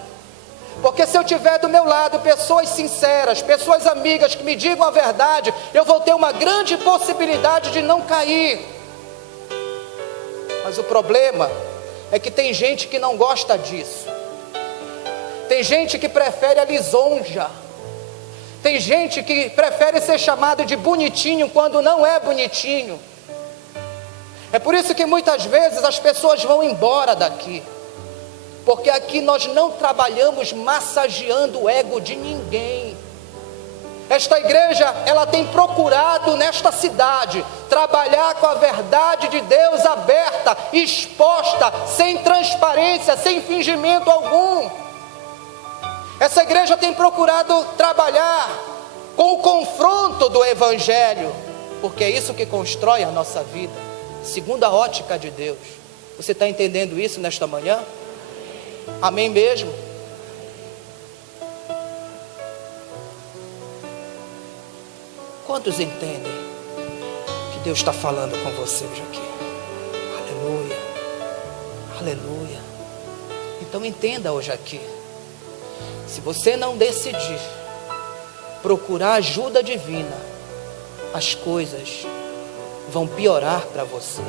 Porque se eu tiver do meu lado pessoas sinceras, pessoas amigas que me digam a verdade, eu vou ter uma grande possibilidade de não cair. Mas o problema é que tem gente que não gosta disso. Tem gente que prefere a lisonja. Tem gente que prefere ser chamado de bonitinho quando não é bonitinho. É por isso que muitas vezes as pessoas vão embora daqui. Porque aqui nós não trabalhamos massageando o ego de ninguém. Esta igreja, ela tem procurado nesta cidade trabalhar com a verdade de Deus aberta, exposta, sem transparência, sem fingimento algum. Essa igreja tem procurado trabalhar com o confronto do Evangelho, porque é isso que constrói a nossa vida, segundo a ótica de Deus. Você está entendendo isso nesta manhã? Amém mesmo? Quantos entendem que Deus está falando com você hoje aqui? Aleluia, aleluia. Então entenda hoje aqui: se você não decidir procurar ajuda divina, as coisas vão piorar para você.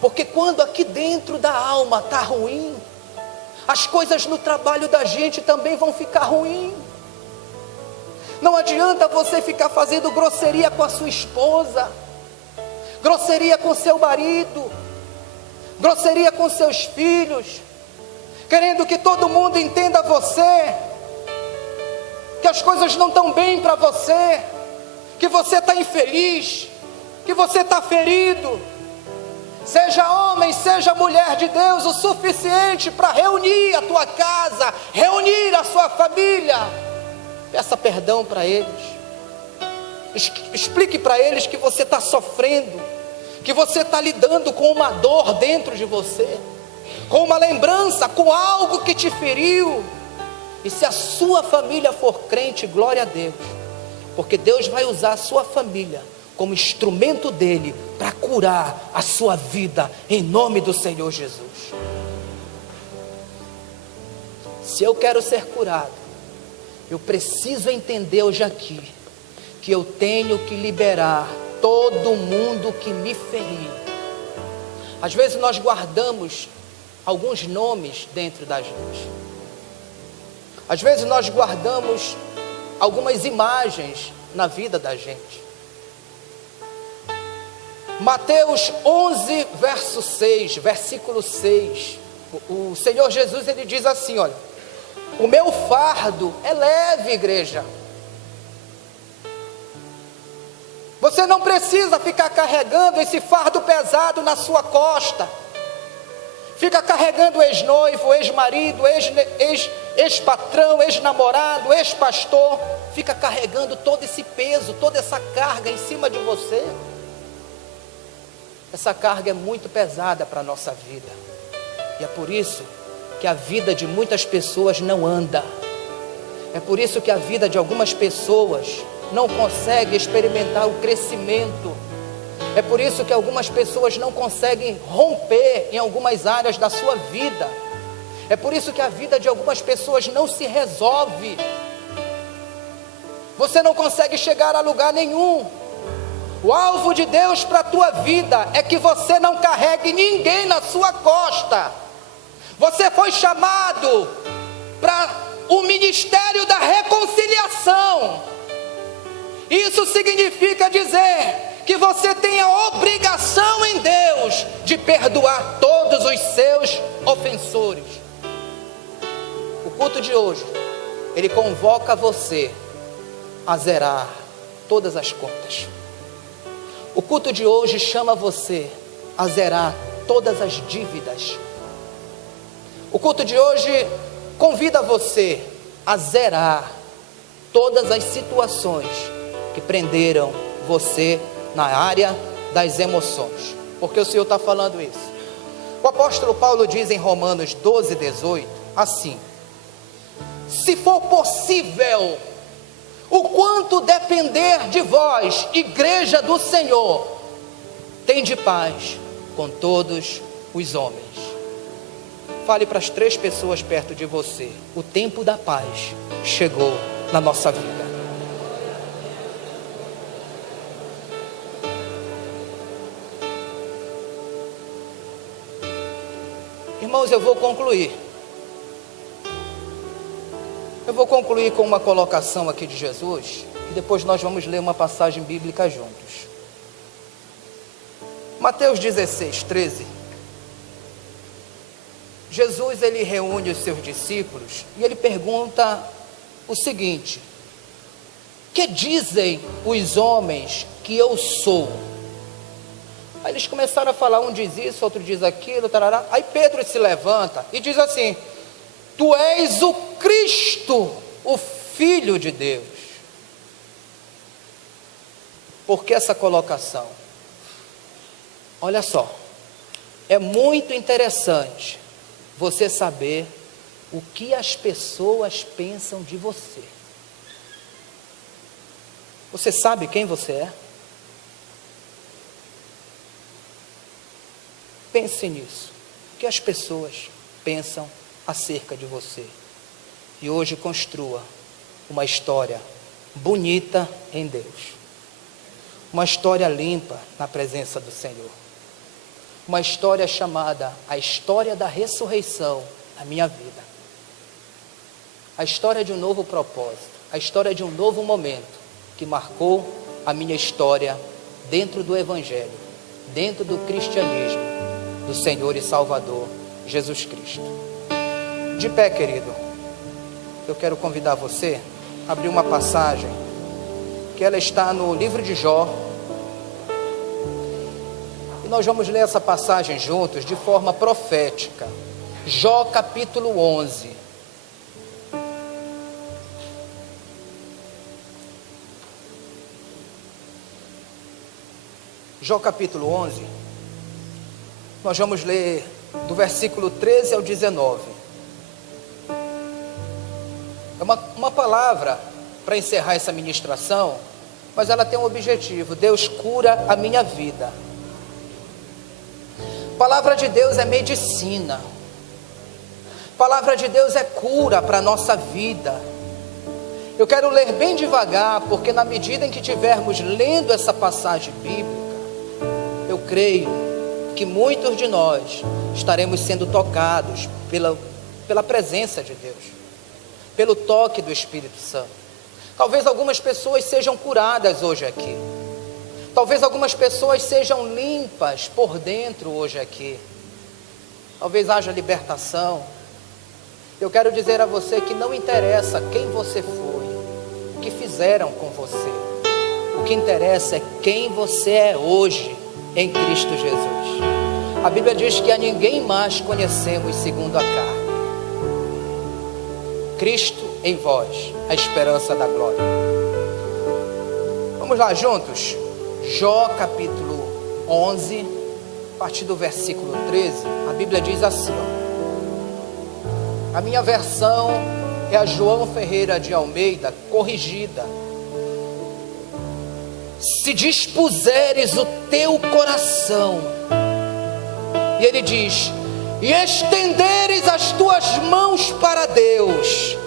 Porque quando aqui dentro da alma está ruim, as coisas no trabalho da gente também vão ficar ruim. Não adianta você ficar fazendo grosseria com a sua esposa, grosseria com seu marido, grosseria com seus filhos, querendo que todo mundo entenda você, que as coisas não estão bem para você, que você está infeliz, que você está ferido. Seja homem, seja mulher de Deus, o suficiente para reunir a tua casa, reunir a sua família. Peça perdão para eles. Explique para eles que você está sofrendo, que você está lidando com uma dor dentro de você, com uma lembrança, com algo que te feriu. E se a sua família for crente, glória a Deus, porque Deus vai usar a sua família como instrumento dele para curar a sua vida, em nome do Senhor Jesus. Se eu quero ser curado, eu preciso entender hoje aqui que eu tenho que liberar todo mundo que me feriu. Às vezes nós guardamos alguns nomes dentro da gente. Às vezes nós guardamos algumas imagens na vida da gente. Mateus 11, verso 6, versículo 6, o Senhor Jesus ele diz assim, olha: o meu fardo é leve, igreja. Você não precisa ficar carregando esse fardo pesado na sua costa. Fica carregando ex-noivo, ex-marido, ex-patrão, ex-namorado, ex-pastor. Fica carregando todo esse peso, toda essa carga em cima de você. Essa carga é muito pesada para a nossa vida. E é por isso que a vida de muitas pessoas não anda. É por isso que a vida de algumas pessoas não consegue experimentar o crescimento. É por isso que algumas pessoas não conseguem romper em algumas áreas da sua vida. É por isso que a vida de algumas pessoas não se resolve. Você não consegue chegar a lugar nenhum. O alvo de Deus para a tua vida é que você não carregue ninguém na sua costa. Você foi chamado para o ministério da reconciliação. Isso significa dizer que você tem a obrigação em Deus de perdoar todos os seus ofensores. O culto de hoje, ele convoca você a zerar todas as contas. O culto de hoje chama você a zerar todas as dívidas. O culto de hoje convida você a zerar todas as situações que prenderam você na área das emoções. Porque o Senhor está falando isso. O apóstolo Paulo diz em Romanos 12, 18, assim: se for possível, o quanto depender de vós, igreja do Senhor, tende paz com todos os homens. Fale para as 3 pessoas perto de você: o tempo da paz chegou na nossa vida. Irmãos, eu vou concluir. Eu vou concluir com uma colocação aqui de Jesus, e depois nós vamos ler uma passagem bíblica juntos. Mateus 16, 13. Jesus, ele reúne os seus discípulos e ele pergunta o seguinte: que dizem os homens que eu sou? Aí eles começaram a falar, um diz isso, outro diz aquilo, tarará. Aí Pedro se levanta e diz assim: tu és o Cristo, o Filho de Deus. Por que essa colocação? Olha só, é muito interessante você saber o que as pessoas pensam de você. Você sabe quem você é? Pense nisso. O que as pessoas pensam acerca de você? E hoje construa uma história bonita em Deus. Uma história limpa na presença do Senhor. Uma história chamada a história da ressurreição na minha vida. A história de um novo propósito. A história de um novo momento que marcou a minha história dentro do Evangelho, dentro do cristianismo do Senhor e Salvador Jesus Cristo. De pé, querido, eu quero convidar você a abrir uma passagem que ela está no livro de Jó. E nós vamos ler essa passagem juntos de forma profética. Jó capítulo 11. Jó capítulo 11. Nós vamos ler do versículo 13 ao 19. É uma palavra para encerrar essa ministração, mas ela tem um objetivo: Deus cura a minha vida. Palavra de Deus é medicina. Palavra de Deus é cura para a nossa vida. Eu quero ler bem devagar, porque na medida em que estivermos lendo essa passagem bíblica, eu creio que muitos de nós estaremos sendo tocados pela presença de Deus, pelo toque do Espírito Santo. Talvez algumas pessoas sejam curadas hoje aqui. Talvez algumas pessoas sejam limpas por dentro hoje aqui. Talvez haja libertação. Eu quero dizer a você que não interessa quem você foi, o que fizeram com você. O que interessa é quem você é hoje em Cristo Jesus. A Bíblia diz que a ninguém mais conhecemos segundo a carne. Cristo em vós, a esperança da glória. Vamos lá juntos? Jó capítulo 11, a partir do versículo 13, a Bíblia diz assim, ó. A minha versão é a João Ferreira de Almeida, corrigida. Se dispuseres o teu coração, e ele diz, e estenderes as tuas mãos para Deus,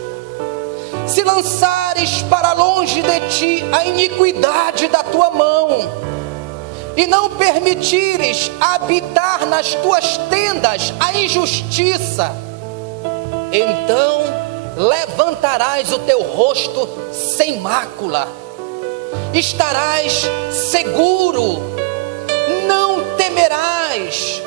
se lançares para longe de ti a iniquidade da tua mão, e não permitires habitar nas tuas tendas a injustiça, então levantarás o teu rosto sem mácula, estarás seguro, não temerás,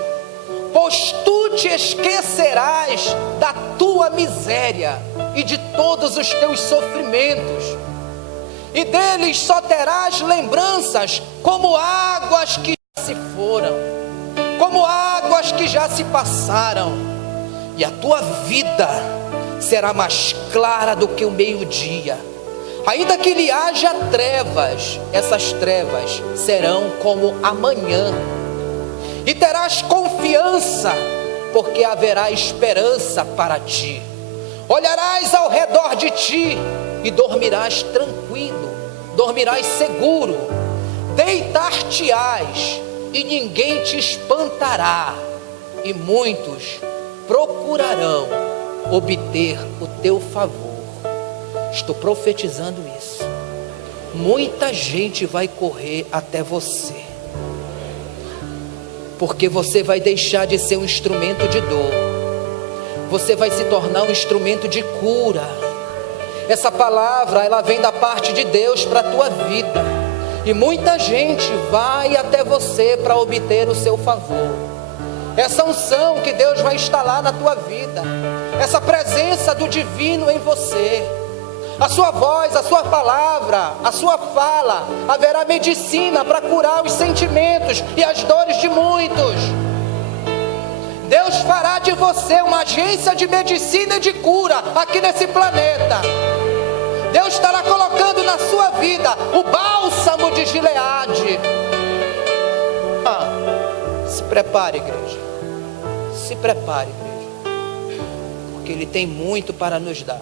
pois tu te esquecerás da tua miséria e de todos os teus sofrimentos, e deles só terás lembranças como águas que já se foram, como águas que já se passaram, e a tua vida será mais clara do que o meio-dia. Ainda que lhe haja trevas, essas trevas serão como a manhã, e terás confiança, porque haverá esperança para ti. Olharás ao redor de ti e dormirás tranquilo, dormirás seguro, deitar-te-ás e ninguém te espantará, e muitos procurarão obter o teu favor. Estou profetizando isso. Muita gente vai correr até você, porque você vai deixar de ser um instrumento de dor, você vai se tornar um instrumento de cura. Essa palavra, ela vem da parte de Deus para a tua vida, e muita gente vai até você para obter o seu favor. Essa unção que Deus vai instalar na tua vida, essa presença do divino em você, a sua voz, a sua palavra, a sua fala, haverá medicina para curar os sentimentos e as dores de muitos. Deus fará de você uma agência de medicina e de cura aqui nesse planeta. Deus estará colocando na sua vida o bálsamo de Gileade. Se prepare, igreja. Se prepare, igreja, porque Ele tem muito para nos dar.